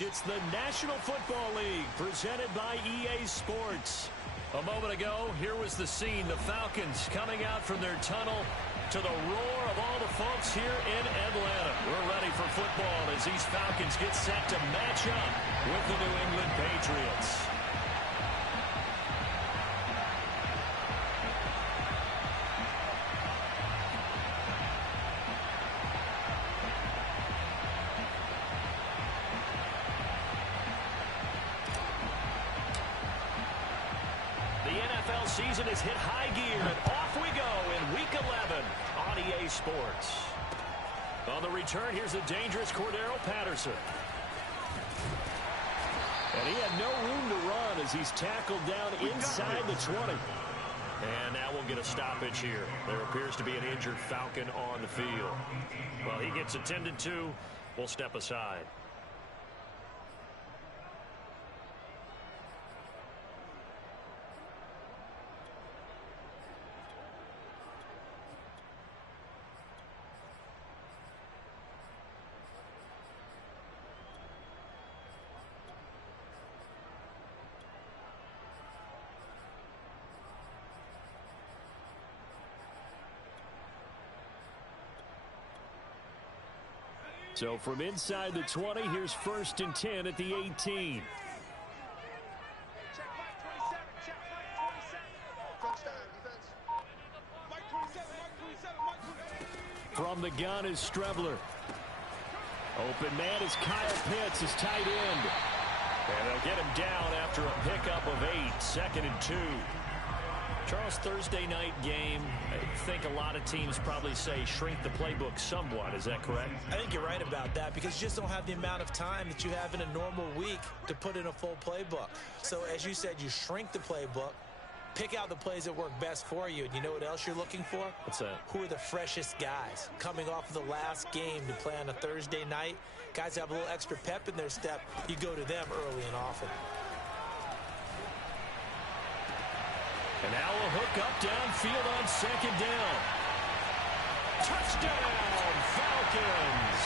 It's the National Football League presented by EA Sports. A moment ago, here was the scene. The Falcons coming out from their tunnel to the roar of all the folks here in Atlanta. We're ready for football as these Falcons get set to match up with the New England Patriots. Season is hit high gear, and off we go in Week 11 on EA Sports. On the return, here's the dangerous Cordero Patterson. And he had no room to run as he's tackled down inside the 20. And now we'll get a stoppage here. There appears to be an injured Falcon on the field. Well, he gets attended to. We'll step aside. So from inside the 20, here's 1st and 10 at the 18. From the gun is Strebler. Open man is Kyle Pitts, his tight end. And they'll get him down after a pickup of 8, 2nd and 2. Charles, Thursday night game, I think a lot of teams probably say shrink the playbook somewhat. Is that correct? I think you're right about that because you just don't have the amount of time that you have in a normal week to put in a full playbook. So as you said, you shrink the playbook, pick out the plays that work best for you. And you know what else you're looking for? What's that? Who are the freshest guys coming off of the last game to play on a Thursday night? Guys have a little extra pep in their step. You go to them early and often. And now a hook up downfield on 2nd down. Touchdown, Falcons!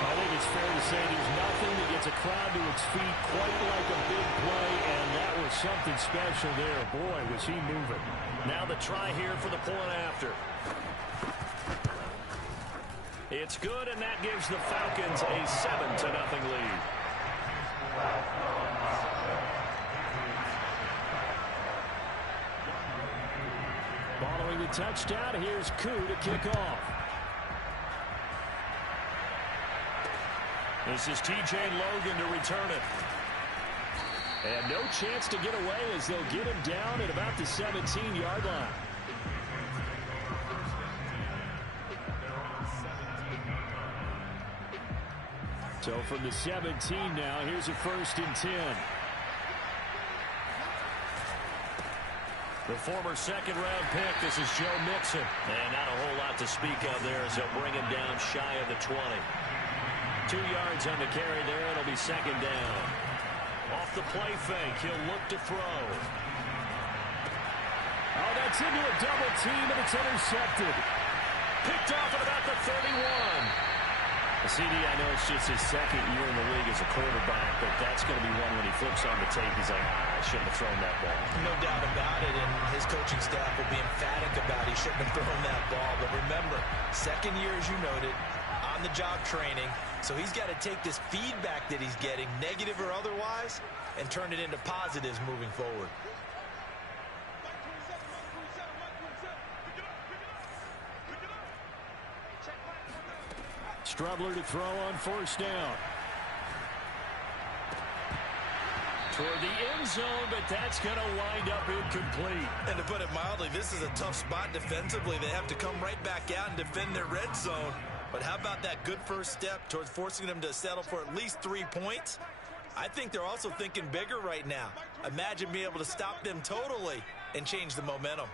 I think it's fair to say there's nothing that gets a crowd to its feet quite like a big play, and that was something special there. Boy, was he moving. Now the try here for the point after. It's good, and that gives the Falcons a 7-0 lead. Following the touchdown, here's Koo to kick off. This is TJ Logan to return it. And no chance to get away as they'll get him down at about the 17-yard line. So from the 17 now, here's a 1st and 10. The former 2nd-round pick, this is Joe Mixon. And not a whole lot to speak of there as they'll bring him down shy of the 20. 2 yards on the carry there. It'll be 2nd down. Off the play fake, he'll look to throw. Oh, that's into a double team, and it's intercepted. Picked off at about the 31. CD, I know it's just his 2nd year in the league as a quarterback, but that's going to be one when he flips on the tape. He's like, I shouldn't have thrown that ball. No doubt about it, and his coaching staff will be emphatic about he shouldn't have thrown that ball. But remember, 2nd year, as you noted, on-the-job training, so he's got to take this feedback that he's getting, negative or otherwise, and turn it into positives moving forward. Strebler to throw on 1st down. Toward the end zone, but that's going to wind up incomplete. And to put it mildly, this is a tough spot defensively. They have to come right back out and defend their red zone. But how about that good first step towards forcing them to settle for at least 3 points? I think they're also thinking bigger right now. Imagine being able to stop them totally and change the momentum.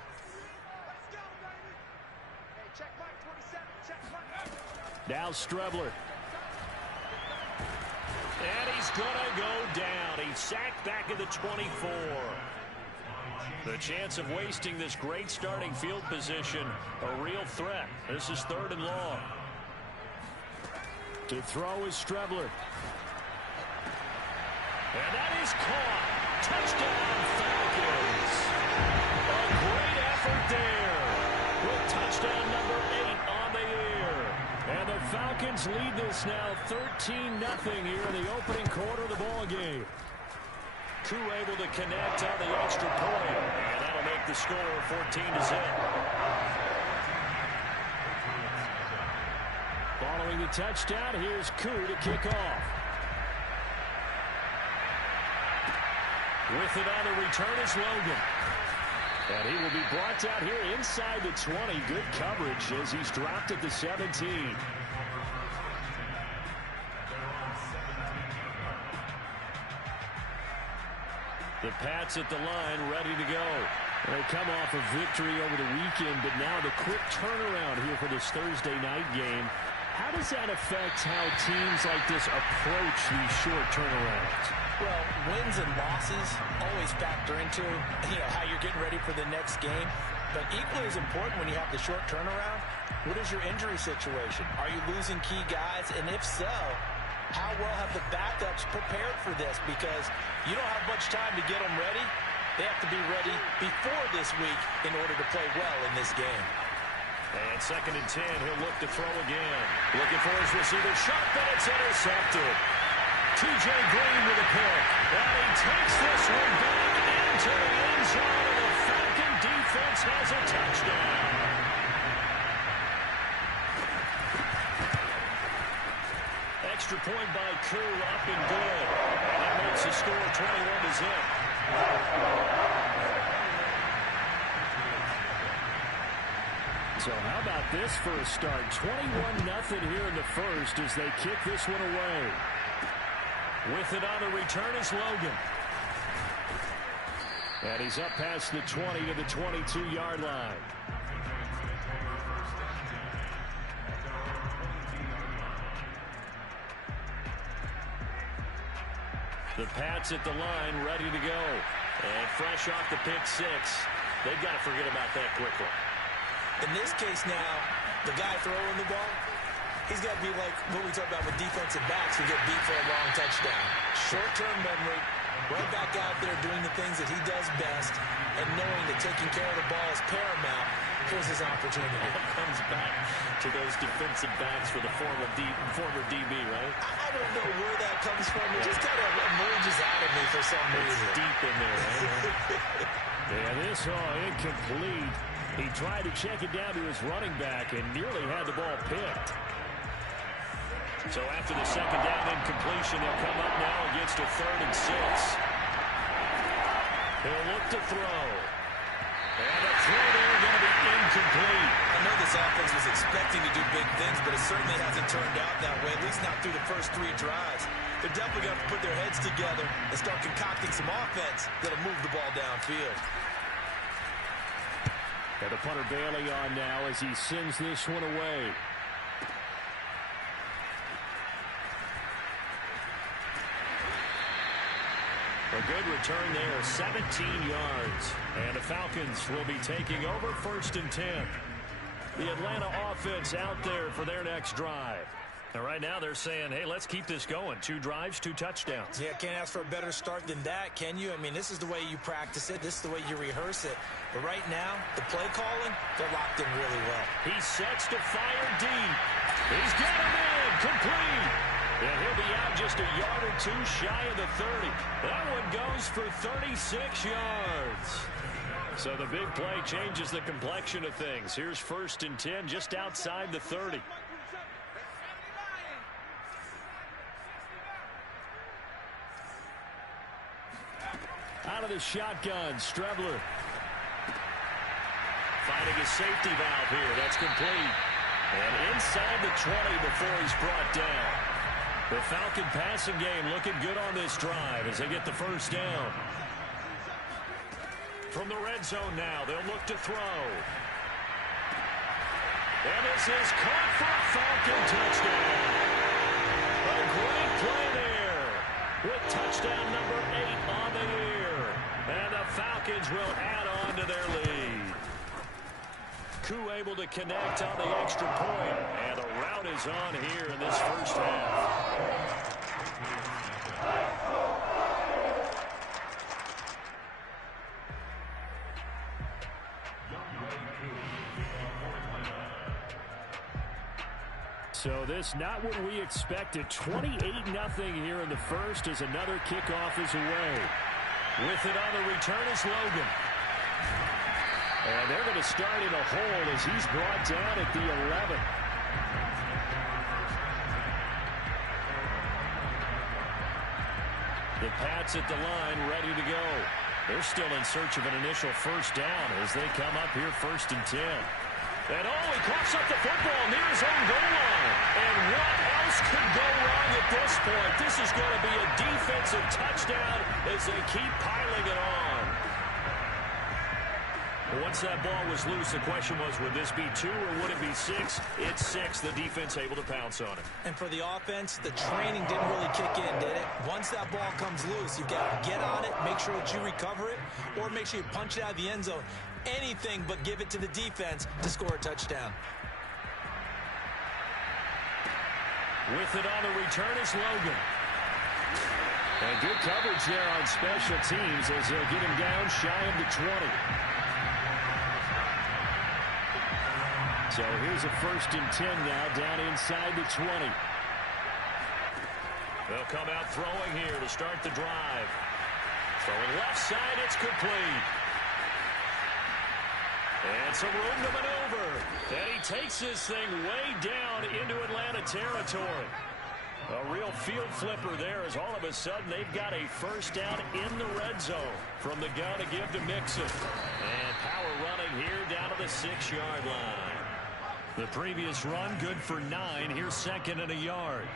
Now Strebler. And he's going to go down. He's sacked back at the 24. The chance of wasting this great starting field position, a real threat. This is 3rd and long. To throw is Strebler. And that is caught. Touchdown, Falcons. A great effort there. With touchdown number 8 on the year. And the Falcons lead this now 13-0 here in the opening quarter of the ball game. Koo able to connect on the extra point. And that'll make the score 14-0. Following the touchdown, here's Koo to kick off. With it on the return is Logan. And he will be brought down here inside the 20. Good coverage as he's dropped at the 17. The Pats at the line, ready to go. They come off a victory over the weekend, but now the quick turnaround here for this Thursday night game. How does that affect how teams like this approach these short turnarounds? Well, wins and losses always factor into, how you're getting ready for the next game. But equally as important when you have the short turnaround, what is your injury situation? Are you losing key guys? And if so, how well have the backups prepared for this? Because you don't have much time to get them ready. They have to be ready before this week in order to play well in this game. And 2nd and 10, he'll look to throw again. Looking for his receiver shot, but it's intercepted. T.J. Green with a pick. And he takes this one back into the end zone, and the Falcon defense has a touchdown. Extra point by Koo, up and good. And that makes the score 21-0. So how about this for a start? 21-0 here in the first as they kick this one away. With it on the return is Logan. And he's up past the 20 to the 22-yard line. The Pats at the line, ready to go. And fresh off the pick six. They've got to forget about that quickly. In this case now, the guy throwing the ball, he's got to be like what we talk about with defensive backs who get beat for a long touchdown. Short-term memory, right back out there doing the things that he does best, and knowing that taking care of the ball is paramount. Here's his opportunity. It comes back to those defensive backs for the former DB, right? I don't know where that comes from. It just kind of emerges out of me for some reason. It's deep in there, right? Yeah, this incomplete. He tried to check it down to his running back and nearly had the ball picked. So after the second down incompletion, they'll come up now against a 3rd and 6. He'll look to throw. And the throw there going to be incomplete. I know this offense was expecting to do big things, but it certainly hasn't turned out that way, at least not through the first 3 drives. They're definitely going to have to put their heads together and start concocting some offense that'll move the ball downfield. And the punter Bailey on now as he sends this one away. A good return there, 17 yards. And the Falcons will be taking over 1st and 10. The Atlanta offense out there for their next drive. And right now they're saying, hey, let's keep this going. 2 drives, 2 touchdowns. Yeah, can't ask for a better start than that, can you? I mean, this is the way you practice it. This is the way you rehearse it. But right now, the play calling, they're locked in really well. He sets to fire deep. He's got him in, complete. And he'll be out just a yard or 2 shy of the 30. That one goes for 36 yards. So the big play changes the complexion of things. Here's 1st and 10 just outside the 30. Out of the shotgun, Strebler. Finding a safety valve here. That's complete. And inside the 20 before he's brought down. The Falcon passing game looking good on this drive as they get the first down. From the red zone now, they'll look to throw. And this is caught for a Falcon touchdown. A great play there with touchdown number 8 on the year. And the Falcons will add on to their lead. Koo able to connect on the extra point. And the route is on here in this first half. So this not what we expected. 28-0 here in the first as another kickoff is away. With it on the return is Logan. And they're going to start in a hole as he's brought down at the 11. The Pats at the line ready to go. They're still in search of an initial first down as they come up here 1st and 10. And he coughs up the football near his own goal line. And what else could go wrong at this point? This is going to be a defensive touchdown as they keep piling it on. Once that ball was loose, the question was, would this be 2 or would it be 6? It's 6. The defense able to pounce on it. And for the offense, the training didn't really kick in, did it? Once that ball comes loose, you've got to get on it, make sure that you recover it, or make sure you punch it out of the end zone. Anything but give it to the defense to score a touchdown. With it on the return is Logan. And good coverage there on special teams as they'll get him down shy of the 20. So here's a 1st and 10 now down inside the 20. They'll come out throwing here to start the drive. Throwing left side, it's complete. And some room to maneuver. And he takes this thing way down into Atlanta territory. A real field flipper there as all of a sudden they've got a first down in the red zone. From the gun to give to Mixon. And power running here down to the 6-yard line. The previous run good for 9. Here's 2nd and a yard.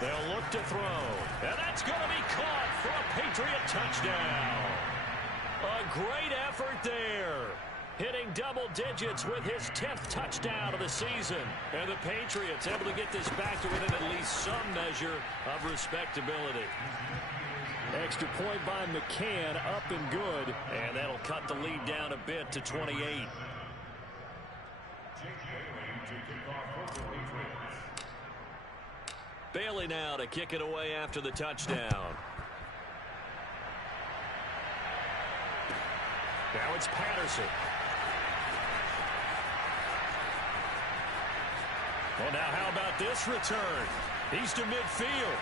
They'll look to throw. And that's going to be caught for a Patriot touchdown. A great effort there. Hitting double digits with his 10th touchdown of the season. And the Patriots able to get this back to within at least some measure of respectability. Extra point by McCann, up and good. And that'll cut the lead down a bit to 28. Bailey now to kick it away after the touchdown. Now it's Patterson. Well, now how about this return? He's to midfield.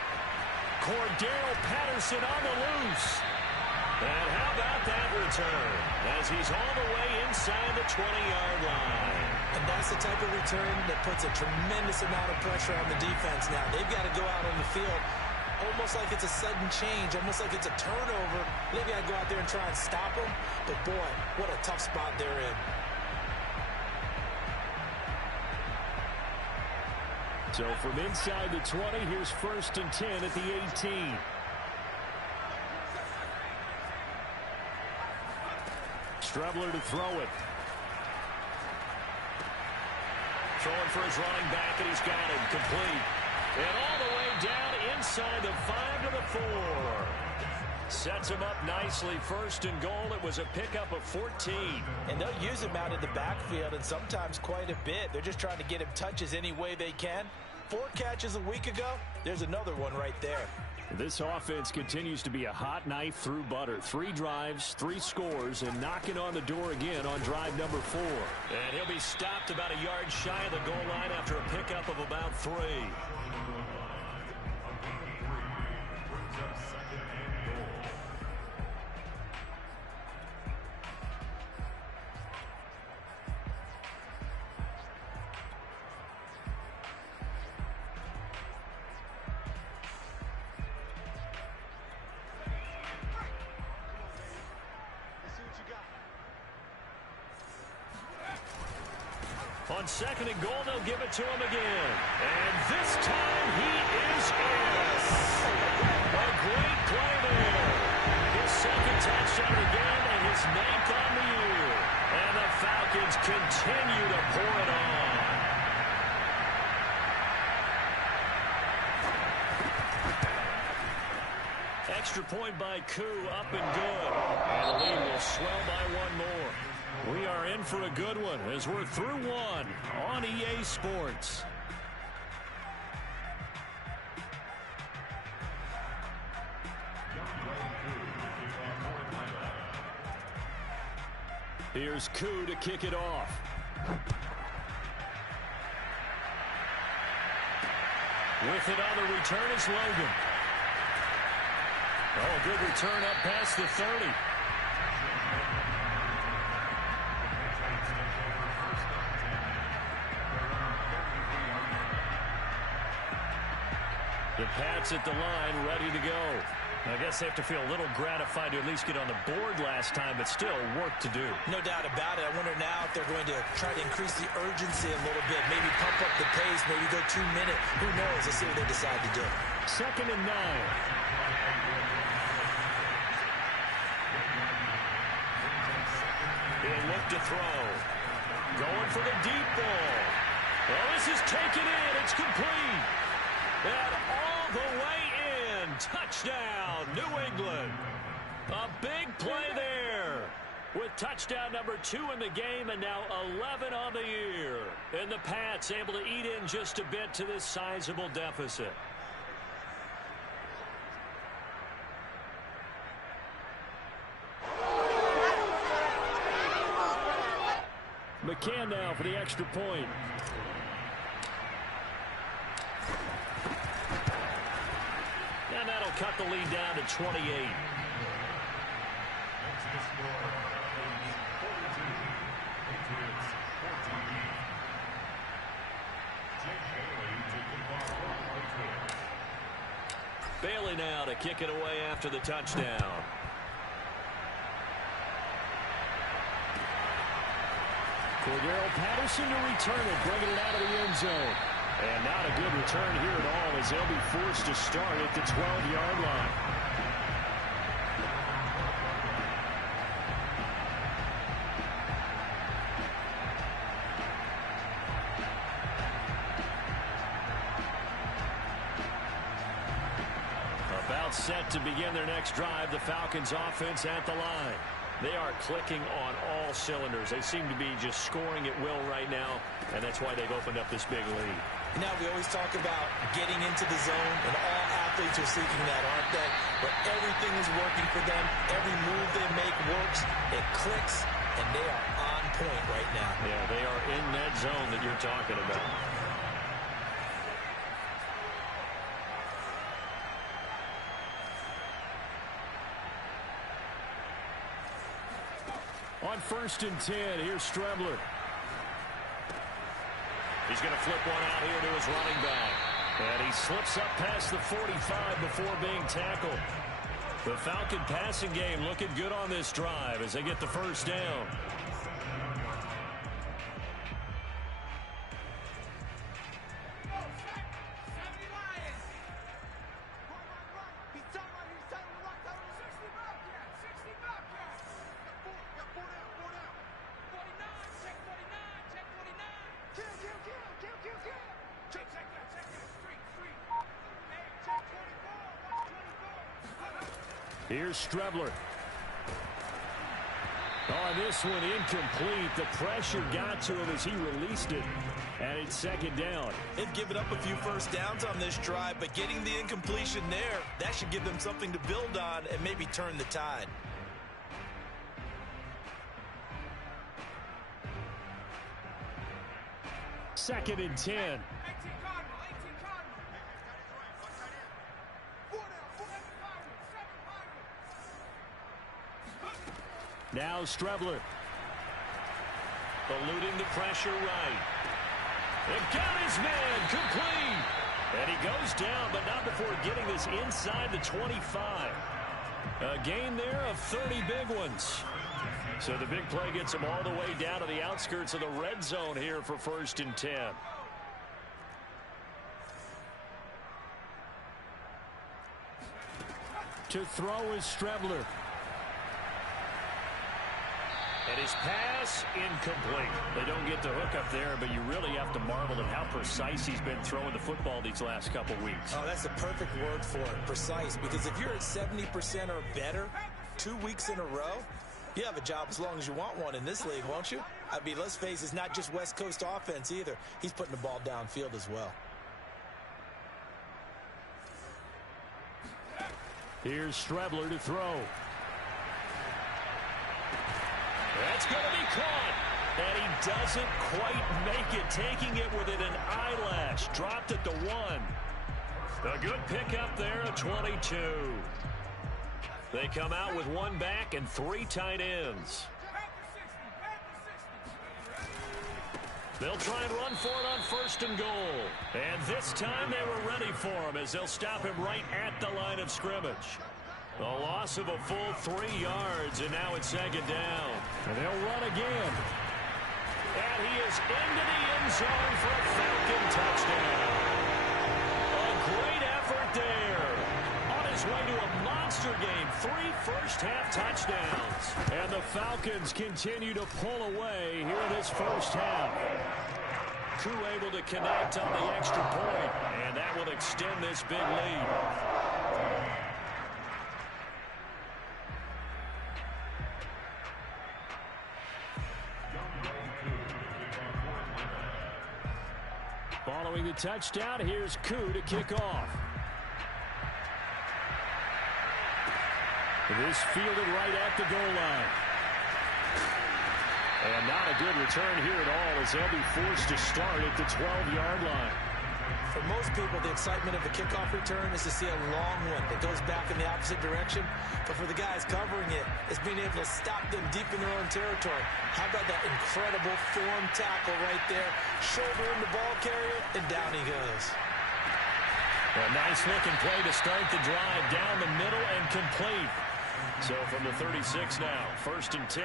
Cordero Patterson on the loose. And how about that return? As he's all the way inside the 20-yard line. And that's the type of return that puts a tremendous amount of pressure on the defense now. They've got to go out on the field almost like it's a sudden change, almost like it's a turnover. They've got to go out there and try and stop them. But, boy, what a tough spot they're in. So from inside the 20, here's 1st and 10 at the 18. Strebler to throw it. Throwing for his running back, and he's got him complete. And all the way down inside the 5 to the 4. Sets him up nicely. 1st and goal. It was a pickup of 14. And they'll use him out in the backfield, and sometimes quite a bit. They're just trying to get him touches any way they can. 4 catches a week ago. There's another one right there. This offense continues to be a hot knife through butter. 3 drives, 3 scores, and knocking on the door again on drive number 4. And he'll be stopped about a yard shy of the goal line after a pickup of about 3. On 2nd and goal, they'll give it to him again. And this time he is in. A great play there. His 2nd touchdown again and his 9th on the year. And the Falcons continue to pour it on. Extra point by Koo, up and good. And the lead will swell by 1 more. We are in for a good one as we're through 1 on EA Sports. Here's Koo to kick it off. With it on the return is Logan. Oh, a good return up past the 30. The Pats at the line, ready to go. I guess they have to feel a little gratified to at least get on the board last time, but still work to do. No doubt about it. I wonder now if they're going to try to increase the urgency a little bit, maybe pump up the pace, maybe go 2 minutes. Who knows? Let's see what they decide to do. 2nd and 9. He'll look to throw. Going for the deep ball. Well, this is taken in. It's complete. And all the way in. Touchdown, New England. A big play there. With touchdown number 2 in the game and now 11 on the year. And the Pats able to eat in just a bit to this sizable deficit. McCann now for the extra point. And that'll cut the lead down to 28. Bailey now to kick it away after the touchdown. Cordero Patterson to return it, bringing it out of the end zone. And not a good return here at all as they'll be forced to start at the 12-yard line. About set to begin their next drive, the Falcons offense at the line. They are clicking on all cylinders. They seem to be just scoring at will right now, and that's why they've opened up this big lead. Now, we always talk about getting into the zone, and all athletes are seeking that, aren't they? But everything is working for them. Every move they make works. It clicks, and they are on point right now. Yeah, they are in that zone that you're talking about. On 1st and 10, here's Strebler. He's going to flip one out here to his running back. And he slips up past the 45 before being tackled. The Falcon passing game looking good on this drive as they get the first down. Here's Strebler. On this one, incomplete. The pressure got to him as he released it. And it's 2nd down. They've given up a few first downs on this drive, but getting the incompletion there, that should give them something to build on and maybe turn the tide. Second and 10. Now Strebler. Eluding the pressure right. And got his man complete. And he goes down, but not before getting this inside the 25. A gain there of 30 big ones. So the big play gets him all the way down to the outskirts of the red zone here for 1st and 10. To throw is Strebler. And his pass, incomplete. They don't get the hook up there, but you really have to marvel at how precise he's been throwing the football these last couple weeks. Oh, that's the perfect word for it, precise. Because if you're at 70% or better 2 weeks in a row, you have a job as long as you want one in this league, won't you? I mean, let's face it, it's not just West Coast offense either. He's putting the ball downfield as well. Here's Strebler to throw. That's going to be caught. And he doesn't quite make it, taking it within an eyelash. Dropped at the 1. A good pickup there, a 22. They come out with one back and 3 tight ends. They'll try and run for it on 1st and goal. And this time they were ready for him as they'll stop him right at the line of scrimmage. A loss of a full 3 yards, and now it's 2nd down. And they'll run again. And he is into the end zone for a Falcon touchdown. A great effort there. On his way to a monster game, 3 first-half touchdowns. And the Falcons continue to pull away here in this first half. Koo able to connect on the extra point, and that will extend this big lead. Following the touchdown, here's Koo to kick off. This fielded right at the goal line. And not a good return here at all as they'll be forced to start at the 12-yard line. For most people, the excitement of the kickoff return is to see a long one that goes back in the opposite direction. But for the guys covering it, it's being able to stop them deep in their own territory. How about that incredible form tackle right there? Shoulder in the ball carrier, and down he goes. A nice-looking play to start the drive down the middle and complete. So from the 36 now, 1st and 10.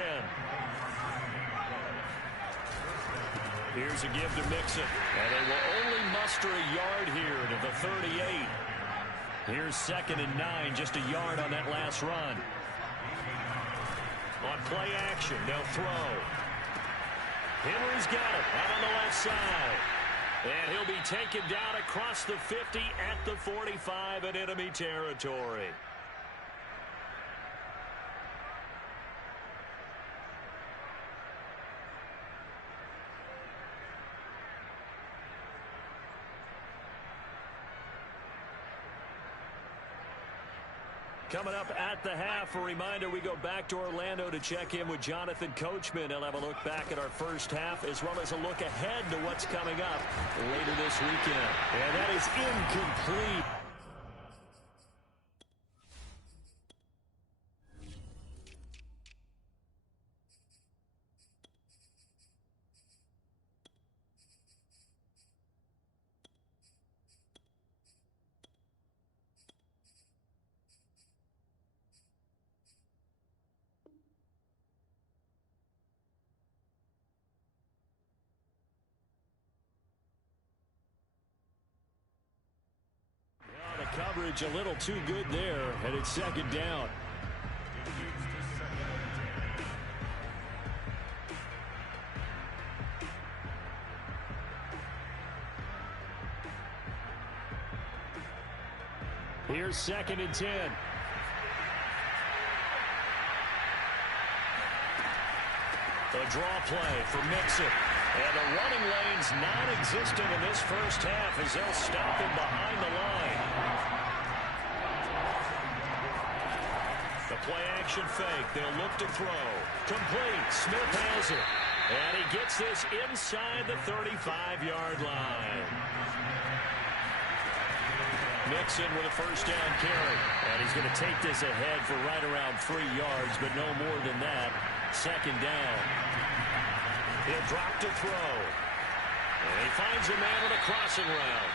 Here's a give to Mixon. And they will only muster a yard here to the 38. Here's 2nd and 9, just a yard on that last run. On play action, they'll throw. Henry's got it out on the left side. And he'll be taken down across the 50 at the 45 in enemy territory. Coming up at the half, a reminder, we go back to Orlando to check in with Jonathan Coachman. He'll have a look back at our first half as well as a look ahead to what's coming up later this weekend. And that is incomplete. Coverage a little too good there, and it's 2nd down. Here's 2nd and 10. A draw play for Mixon. And the running lane's non-existent in this first half as they'll stop him behind the line. The play-action fake. They'll look to throw. Complete. Smith has it. And he gets this inside the 35-yard line. Mixon with a first down carry. And he's going to take this ahead for right around 3 yards, but no more than that. 2nd down. He'll drop to throw. And he finds a man on a crossing route.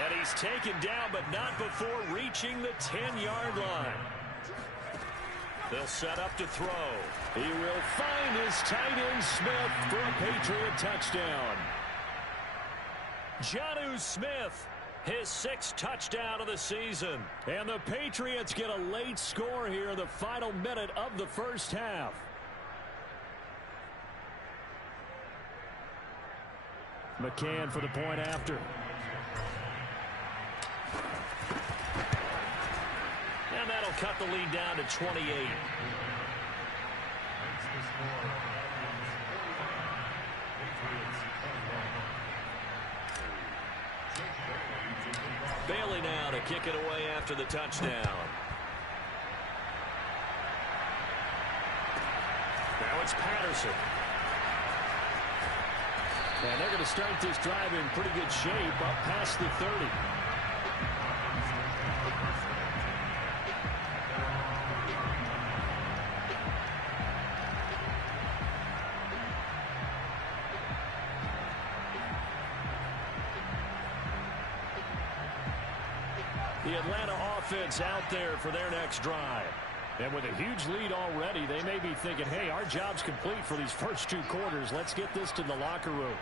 And he's taken down, but not before reaching the 10-yard line. They'll set up to throw. He will find his tight end Smith for a Patriot touchdown. Jonnu Smith, his 6th touchdown of the season. And the Patriots get a late score here in the final minute of the first half. McCann for the point after. And that'll cut the lead down to 28. Bailey now to kick it away after the touchdown. Now it's Patterson. And they're going to start this drive in pretty good shape up past the 30. The Atlanta offense out there for their next drive. And with a huge lead already, they may be thinking, hey, our job's complete for these first 2 quarters. Let's get this to the locker room.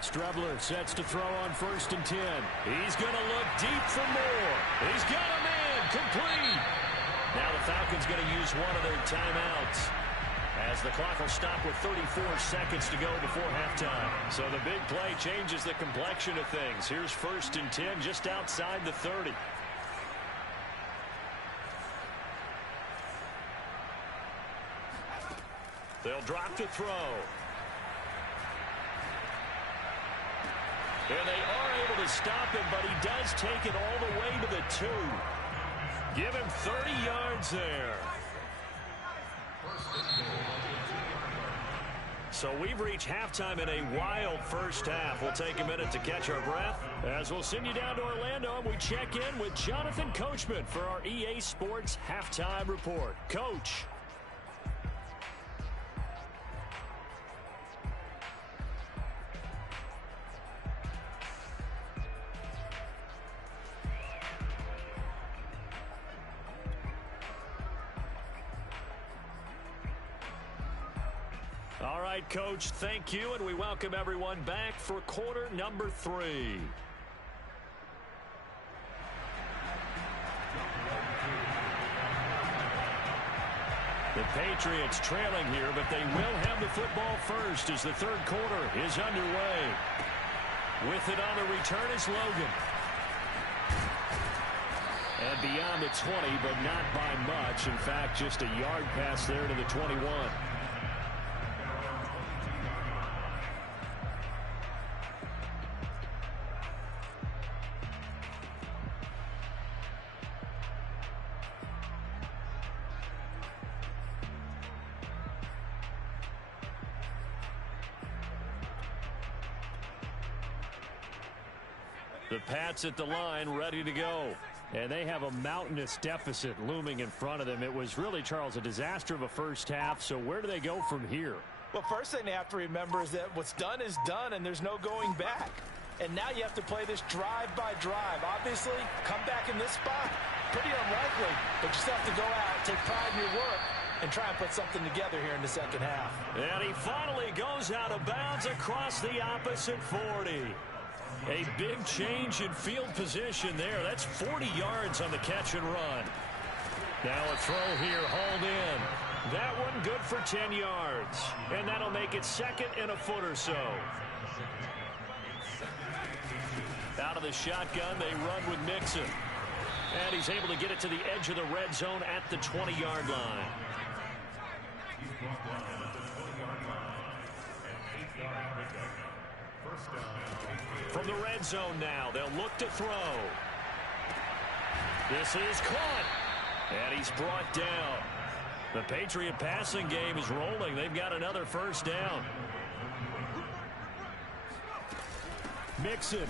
Strebler sets to throw on 1st and 10. He's going to look deep for more. He's got a man complete. Now the Falcons going to use one of their timeouts, as the clock will stop with 34 seconds to go before halftime. So the big play changes the complexion of things. Here's 1st and 10 just outside the 30. They'll drop to throw. And they are able to stop him, but he does take it all the way to the 2. Give him 30 yards there. So we've reached halftime in a wild first half. We'll take a minute to catch our breath as we'll send you down to Orlando and we check in with Jonathan Coachman for our EA Sports Halftime Report. Coach. All right, Coach, thank you, and we welcome everyone back for quarter number 3. The Patriots trailing here, but they will have the football first as the 3rd quarter is underway. With it on the return is Logan. And beyond the 20, but not by much. In fact, just a yard pass there to the 21. The Pats at the line, ready to go. And they have a mountainous deficit looming in front of them. It was really, Charles, a disaster of a first half. So where do they go from here? Well, first thing they have to remember is that what's done is done, and there's no going back. And now you have to play this drive by drive. Obviously, come back in this spot, pretty unlikely. But you still have to go out, take pride in your work, and try and put something together here in the second half. And he finally goes out of bounds across the opposite 40. A big change in field position there. That's 40 yards on the catch and run. Now a throw here, hauled in. That one good for 10 yards. And that'll make it 2nd and a foot or so. Out of the shotgun, they run with Mixon. And he's able to get it to the edge of the red zone at the 20-yard line. From the red zone now, they'll look to throw. This is caught. And he's brought down. The Patriot passing game is rolling. They've got another first down. Mixon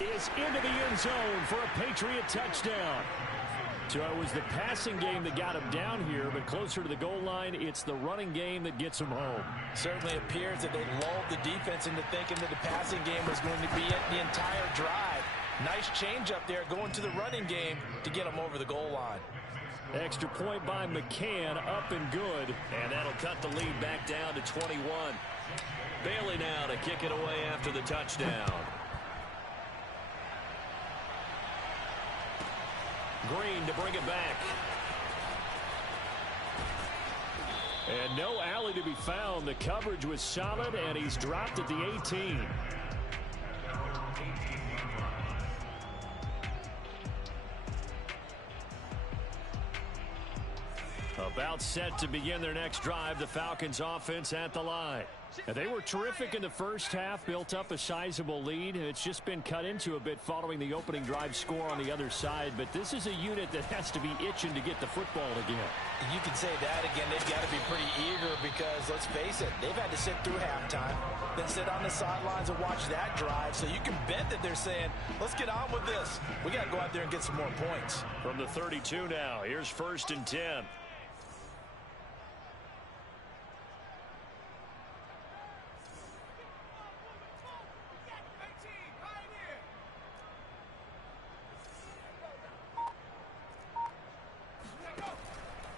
is into the end zone for a Patriot touchdown. So it was the passing game that got him down here, but closer to the goal line, it's the running game that gets him home. Certainly appears that they lulled the defense into thinking that the passing game was going to be it the entire drive. Nice change up there going to the running game to get him over the goal line. Extra point by McCann, up and good. And that'll cut the lead back down to 21. Bailey now to kick it away after the touchdown. Green to bring it back. And no alley to be found. The coverage was solid, and he's dropped at the 18. About set to begin their next drive, the Falcons offense at the line. And they were terrific in the first half, built up a sizable lead, and it's just been cut into a bit following the opening drive score on the other side. But this is a unit that has to be itching to get the football again. You can say that again. They've got to be pretty eager because, let's face it, they've had to sit through halftime, then sit on the sidelines and watch that drive. So you can bet that they're saying, let's get on with this. We got to go out there and get some more points. From the 32 now, here's 1st and 10.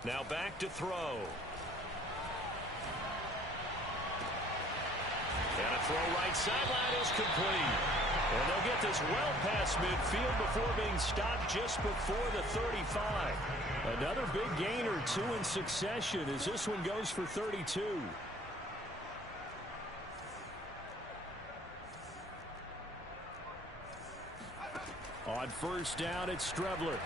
Now back to throw. And a throw right sideline is complete. And they'll get this well past midfield before being stopped just before the 35. Another big gain or two in succession as this one goes for 32. On first down, it's Strebler.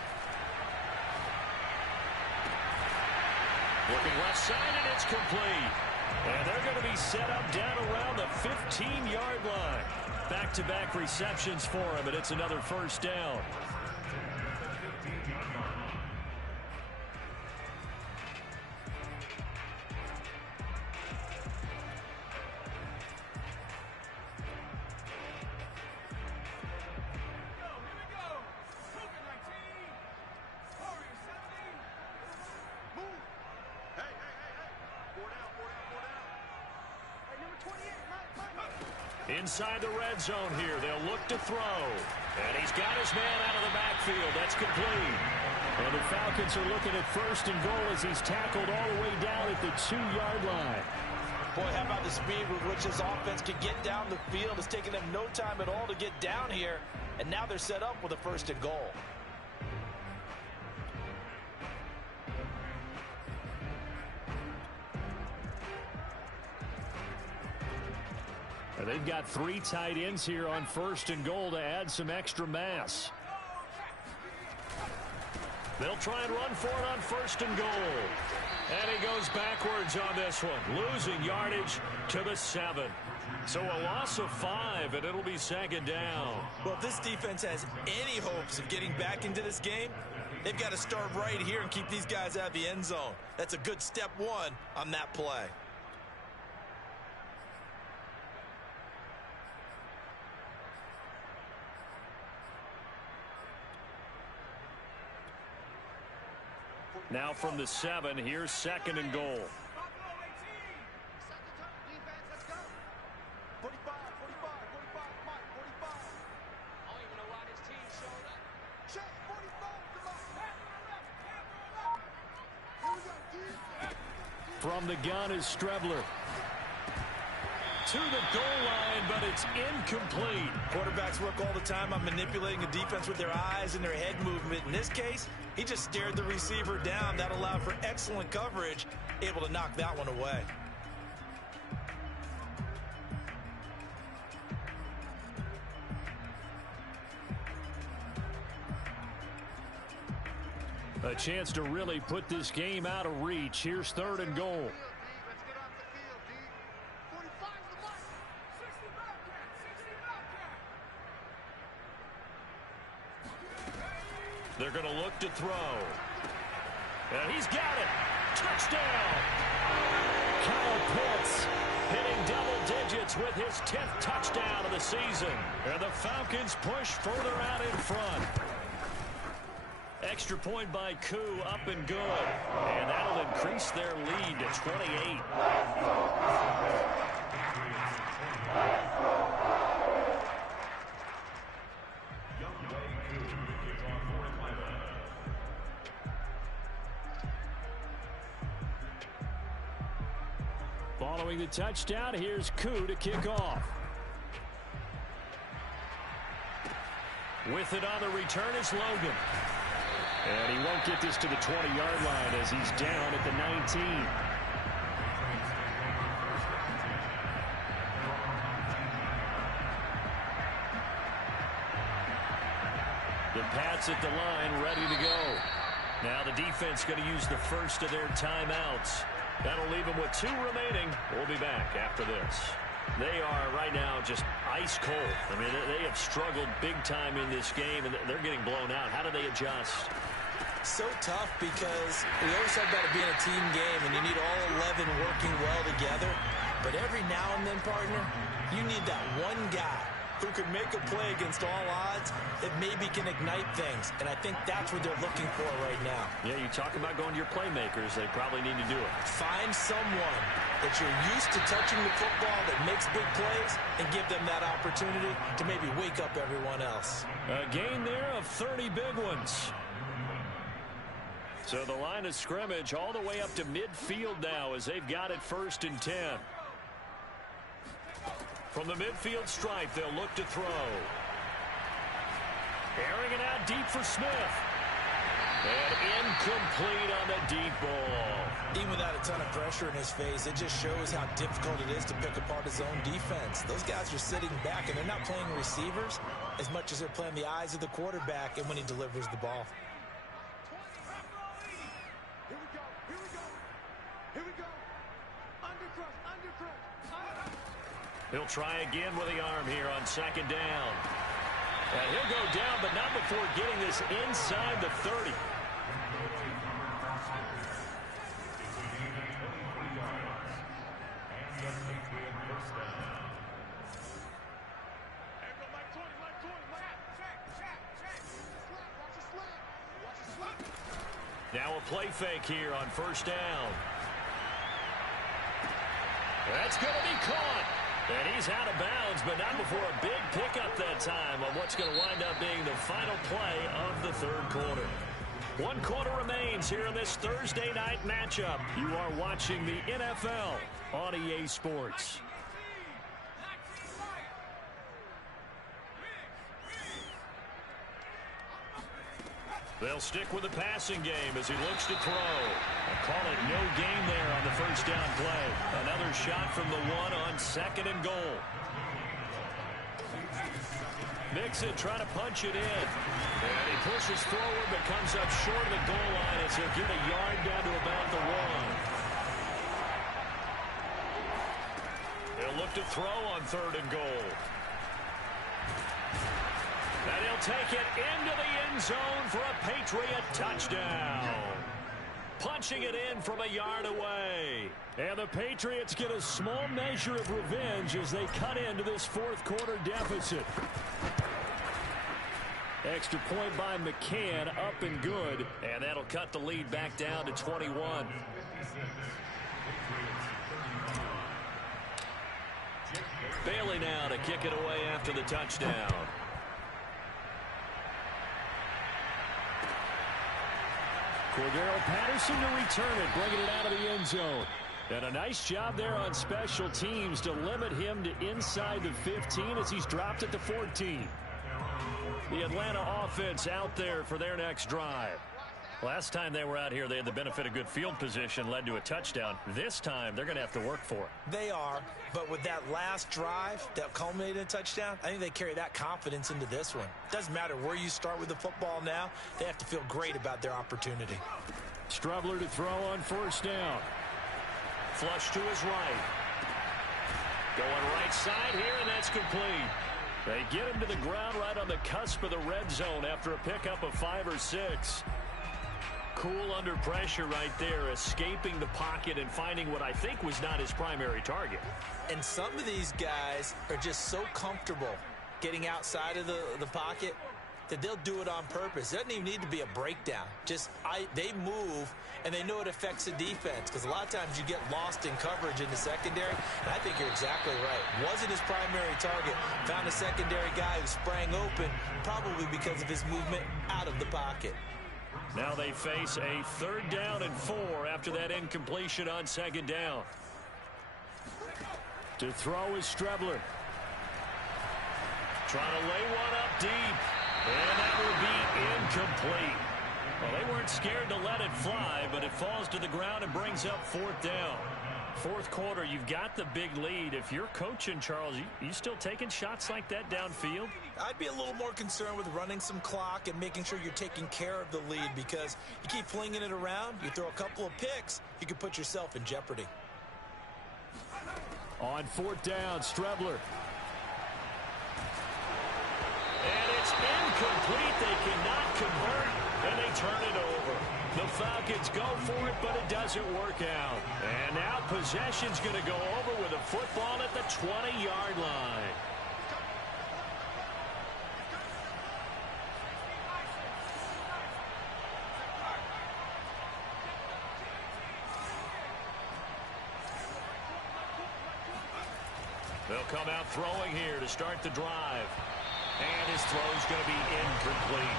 Looking left side, and it's complete. And they're going to be set up down around the 15-yard line. Back-to-back receptions for him, and it's another first down. Inside the red zone here, they'll look to throw. And he's got his man out of the backfield. That's complete. And the Falcons are looking at first and goal as he's tackled all the way down at the 2-yard line. Boy, how about the speed with which this offense can get down the field? It's taken them no time at all to get down here. And now they're set up with a first and goal. And they've got 3 tight ends here on first and goal to add some extra mass. They'll try and run for it on first and goal. And he goes backwards on this one, losing yardage to the 7. So a loss of 5, and it'll be second down. Well, if this defense has any hopes of getting back into this game, they've got to start right here and keep these guys out of the end zone. That's a good step 1 on that play. Now from the 7, here's second and goal. From the gun is Strebler. To the goal line, but it's incomplete. Quarterbacks work all the time on manipulating a defense with their eyes and their head movement. In this case, he just stared the receiver down. That allowed for excellent coverage, able to knock that one away. A chance to really put this game out of reach. Here's third and goal. They're going to look to throw. And he's got it. Touchdown. Kyle Pitts hitting double digits with his 10th touchdown of the season. And the Falcons push further out in front. Extra point by Koo, up and good. And that'll increase their lead to 28. Following the touchdown, here's Koo to kick off. With it on the return is Logan. And he won't get this to the 20-yard line as he's down at the 19. The Pats at the line ready to go. Now the defense going to use the first of their timeouts. That'll leave them with 2 remaining. We'll be back after this. They are right now just ice cold. I mean, they have struggled big time in this game, and they're getting blown out. How do they adjust? So tough because we always talk about it being a team game, and you need all 11 working well together. But every now and then, partner, you need that one guy who can make a play against all odds that maybe can ignite things. And I think that's what they're looking for right now. Yeah, you talk about going to your playmakers. They probably need to do it. Find someone that you're used to touching the football that makes big plays and give them that opportunity to maybe wake up everyone else. A gain there of 30 big ones. So the line of scrimmage all the way up to midfield now as they've got it 1st and 10. From the midfield stripe, they'll look to throw. Airing it out deep for Smith. And incomplete on the deep ball. Even without a ton of pressure in his face, it just shows how difficult it is to pick apart his own defense. Those guys are sitting back, and they're not playing receivers as much as they're playing the eyes of the quarterback and when he delivers the ball. He'll try again with the arm here on 2nd down. And he'll go down, but not before getting this inside the 30. Now a play fake here on 1st down. That's going to be caught. And he's out of bounds, but not before a big pickup that time on what's going to wind up being the final play of the 3rd quarter. 1 quarter remains here in this Thursday night matchup. You are watching the NFL on EA Sports. They'll stick with the passing game as he looks to throw. I'll call it no gain there on the 1st down play. Another shot from the 1 on 2nd and goal. Mixon trying to punch it in. And he pushes forward but comes up short of the goal line as he'll get a yard down to about the 1. They'll look to throw on 3rd and goal. And he'll take it into the end zone for a Patriot touchdown. Punching it in from a yard away. And the Patriots get a small measure of revenge as they cut into this 4th quarter deficit. Extra point by McCann, up and good. And that'll cut the lead back down to 21. Bailey now to kick it away after the touchdown. Cordero Patterson to return it, bringing it out of the end zone. And a nice job there on special teams to limit him to inside the 15 as he's dropped at the 14. The Atlanta offense out there for their next drive. Last time they were out here, they had the benefit of good field position, led to a touchdown. This time, they're going to have to work for it. They are, but with that last drive that culminated in a touchdown, I think they carry that confidence into this one. Doesn't matter where you start with the football now, they have to feel great about their opportunity. Strubler to throw on 1st down. Flush to his right. Going right side here, and that's complete. They get him to the ground right on the cusp of the red zone after a pickup of 5 or 6. Cool under pressure right there, escaping the pocket and finding what I think was not his primary target. And some of these guys are just so comfortable getting outside of the pocket that they'll do it on purpose. It doesn't even need to be a breakdown. They move, and they know it affects the defense because a lot of times you get lost in coverage in the secondary, and I think you're exactly right. Wasn't his primary target. Found a secondary guy who sprang open, probably because of his movement out of the pocket. Now they face a 3rd down and 4 after that incompletion on 2nd down. To throw is Strubler. Trying to lay one up deep. And that will be incomplete. Well, they weren't scared to let it fly, but it falls to the ground and brings up 4th down. 4th quarter, you've got the big lead. If you're coaching, Charles, you still taking shots like that downfield? I'd be a little more concerned with running some clock and making sure you're taking care of the lead because you keep flinging it around, you throw a couple of picks, you could put yourself in jeopardy. On 4th down, Strubler. And it's incomplete. They cannot convert, and they turn it over. The Falcons go for it, but it doesn't work out. And now possession's going to go over with a football at the 20-yard line. They'll come out throwing here to start the drive. And his throw's going to be incomplete.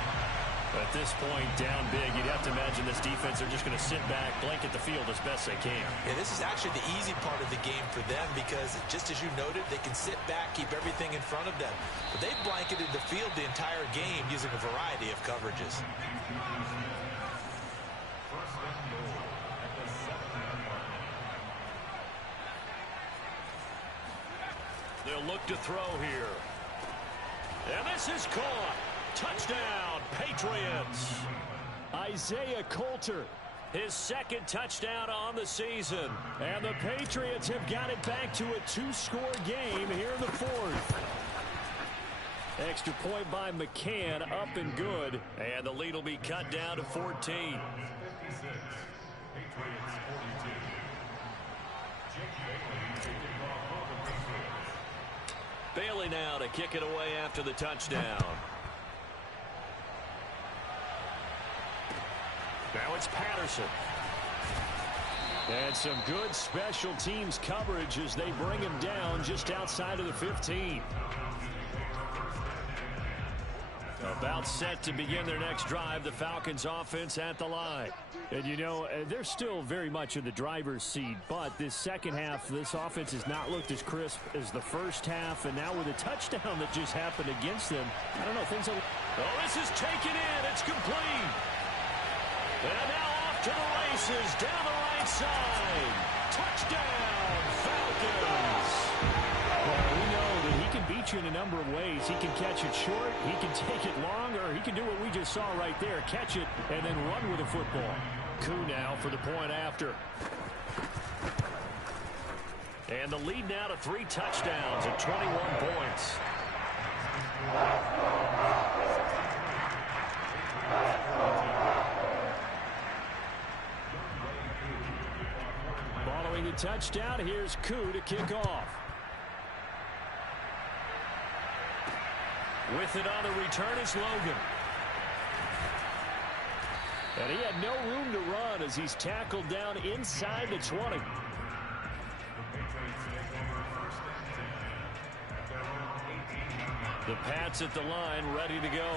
At this point, down big, you'd have to imagine this defense are just going to sit back, blanket the field as best they can. Yeah, this is actually the easy part of the game for them because, just as you noted, they can sit back, keep everything in front of them. But they've blanketed the field the entire game using a variety of coverages. They'll look to throw here. And this is caught. Touchdown, Patriots. Isaiah Coulter, his second touchdown on the season. And the Patriots have got it back to a two-score game here in the fourth. Extra point by McCann, up and good. And the lead will be cut down to 14. Bailey now to kick it away after the touchdown. Now it's Patterson. And some good special teams coverage as they bring him down just outside of the 15. About set to begin their next drive, the Falcons offense at the line. And, you know, they're still very much in the driver's seat, but this second half, this offense has not looked as crisp as the first half, and now with a touchdown that just happened against them, I don't know, things are... Oh, this is taken in. It's complete. And now off to the races, down the right side. Touchdown, Falcons. Well, we know that he can beat you in a number of ways. He can catch it short, he can take it long, or he can do what we just saw right there, catch it and then run with the football. Koo now for the point after. And the lead now to 3 touchdowns at 21 points. Following the touchdown, here's Koo to kick off. With it on the return is Logan. And he had no room to run as he's tackled down inside the 20. The Pats at the line ready to go.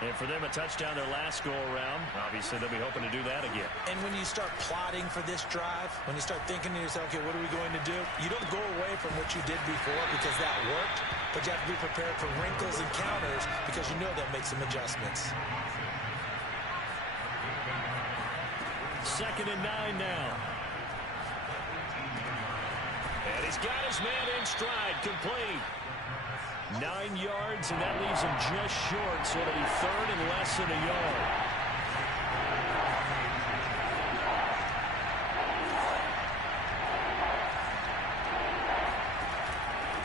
And for them, a touchdown their last go-around. Obviously, they'll be hoping to do that again. And when you start plotting for this drive, when you start thinking to yourself, okay, what are we going to do? You don't go away from what you did before because that worked, but you have to be prepared for wrinkles and counters because you know they'll make some adjustments. 2nd and 9 now. And he's got his man in stride, complete. 9 yards, and that leaves him just short, so it'll be 3rd and less than a yard.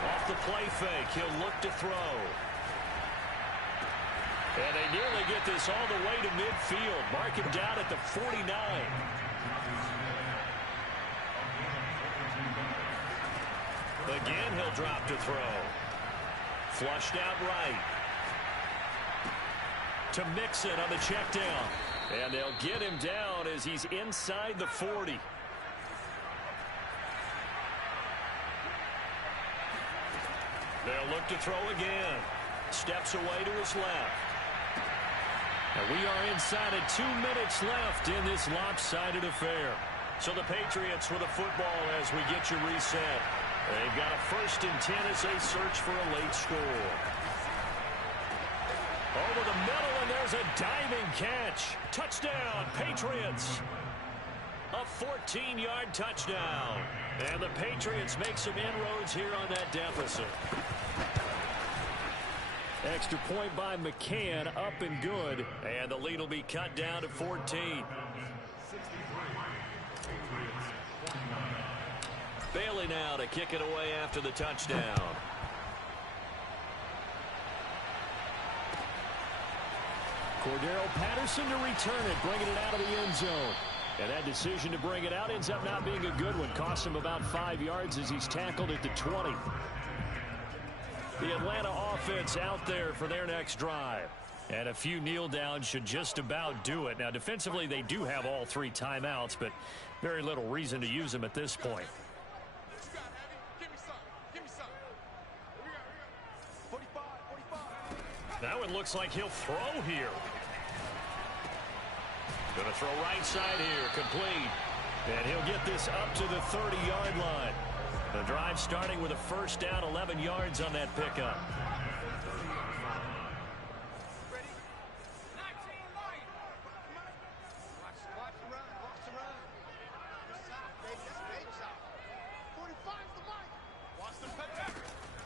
Off the play fake, he'll look to throw. And they nearly get this all the way to midfield. Mark him down at the 49. Again, he'll drop to throw. Flushed out right. To Mixon on the check down. And they'll get him down as he's inside the 40. They'll look to throw again. Steps away to his left. And we are inside of 2 minutes left in this lopsided affair. So the Patriots with a football as we get you reset. They've got a 1st and 10 as they search for a late score. Over the middle, and there's a diving catch. Touchdown, Patriots. A 14-yard touchdown. And the Patriots make some inroads here on that deficit. Extra point by McCann, up and good. And the lead will be cut down to 14. Bailey now to kick it away after the touchdown. Cordero Patterson to return it, bringing it out of the end zone. And that decision to bring it out ends up not being a good one. Cost him about 5 yards as he's tackled at the 20. The Atlanta offense out there for their next drive. And a few kneel downs should just about do it. Now, defensively, they do have all 3 timeouts, but very little reason to use them at this point. That one looks like he'll throw here. Going to throw right side here, complete. And he'll get this up to the 30-yard line. The drive starting with a first down, 11 yards on that pickup.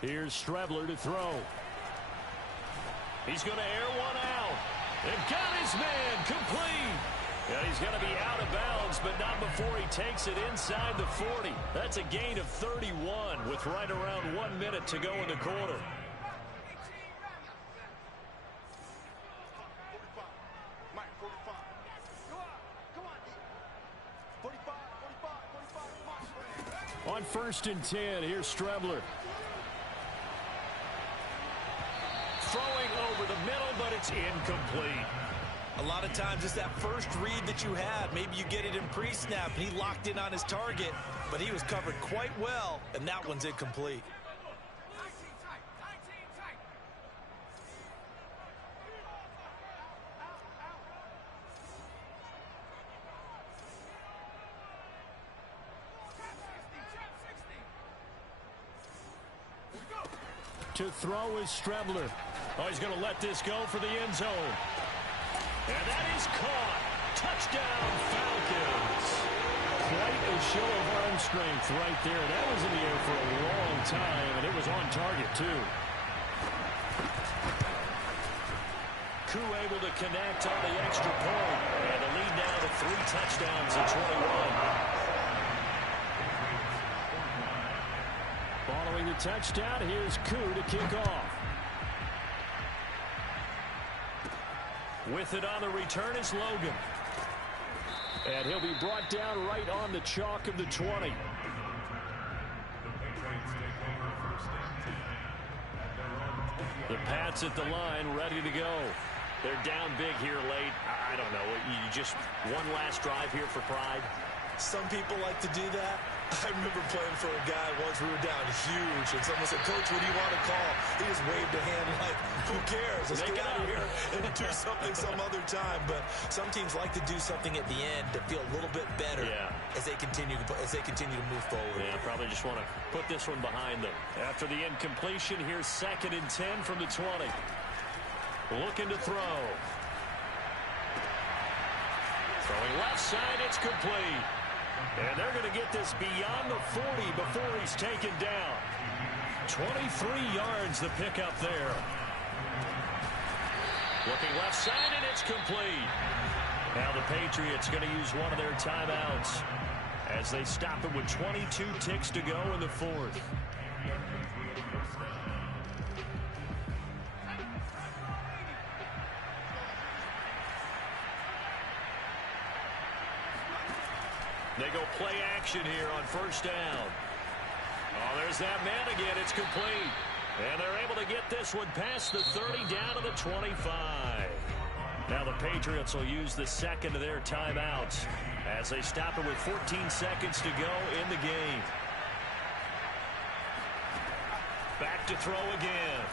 Here's Strebler to throw. He's going to air one out. And got his man complete. And he's going to be out of bounds, but not before he takes it inside the 40. That's a gain of 31 with right around 1 minute to go in the quarter. On 1st and 10, here's Strebler. Throwing over the middle, but it's incomplete. A lot of times it's that first read that you had. Maybe you get it in pre-snap, and he locked in on his target, but he was covered quite well, and that one's incomplete. To throw is Strebler. Oh, he's going to let this go for the end zone. And that is caught. Touchdown, Falcons. Quite a show of arm strength right there. That was in the air for a long time, and it was on target, too. Koo able to connect on the extra point. And the lead now to 3 touchdowns at 21. Following the touchdown, here's Koo to kick off. With it on the return is Logan. And he'll be brought down right on the chalk of the 20. The Pats at the line, ready to go. They're down big here late. I don't know. You just one last drive here for pride. Some people like to do that. I remember playing for a guy once. We were down huge, and someone said, "Coach, what do you want to call?" He just waved a hand like, "Who cares? Let's get out of here and do something some other time." But some teams like to do something at the end to feel a little bit better as they continue to move forward. Yeah, probably just want to put this one behind them. After the incompletion, here's 2nd and 10 from the 20. Looking to throw. Throwing left side, it's complete. And they're going to get this beyond the 40 before he's taken down. 23 yards the pickup there. Looking left side, and it's complete. Now the Patriots going to use one of their timeouts as they stop it with 22 ticks to go in the 4th. They go play action here on 1st down. Oh, there's that man again. It's complete. And they're able to get this one past the 30 down to the 25. Now the Patriots will use the 2nd of their timeouts as they stop it with 14 seconds to go in the game. Back to throw again.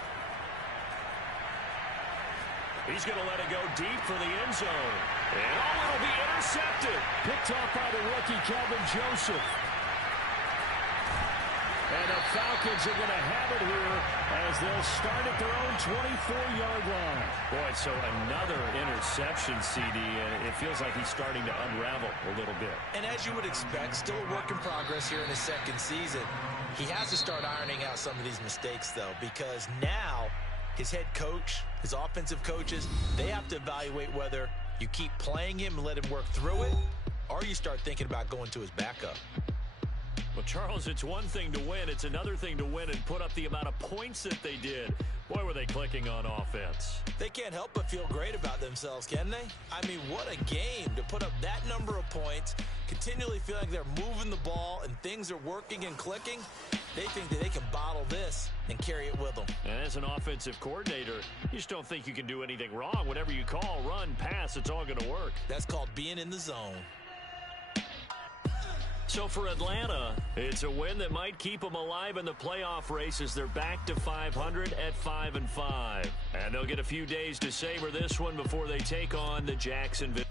He's going to let it go deep for the end zone. And it'll be intercepted. Picked off by the rookie, Kelvin Joseph. And the Falcons are going to have it here as they'll start at their own 24-yard line. Boy, so another interception, CD, and it feels like he's starting to unravel a little bit. And as you would expect, still a work in progress here in his 2nd season. He has to start ironing out some of these mistakes, though, because now his head coach, his offensive coaches, they have to evaluate whether you keep playing him and let him work through it, or you start thinking about going to his backup. Well, Charles, it's one thing to win. It's another thing to win and put up the amount of points that they did. Boy, were they clicking on offense. They can't help but feel great about themselves, can they? I mean, what a game to put up that number of points, continually feeling like they're moving the ball and things are working and clicking. They think that they can bottle this and carry it with them. And as an offensive coordinator, you just don't think you can do anything wrong. Whatever you call, run, pass, it's all going to work. That's called being in the zone. So for Atlanta, it's a win that might keep them alive in the playoff race as they're back to 500 at 5-5. And they'll get a few days to savor this one before they take on the Jacksonville